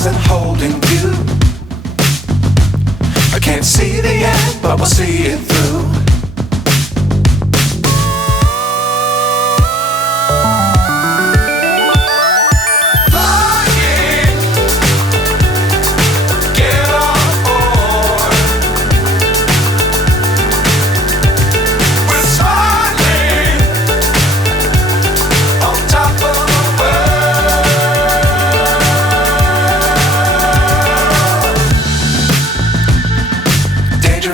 stars and holding you. I can't see the end, but we'll see it through.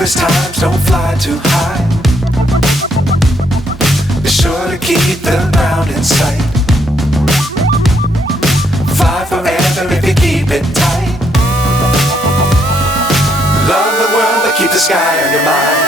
Times don't fly too high. Be sure to keep the ground in sight. Fly forever if you keep it tight. Love the world but keep the sky on your mind.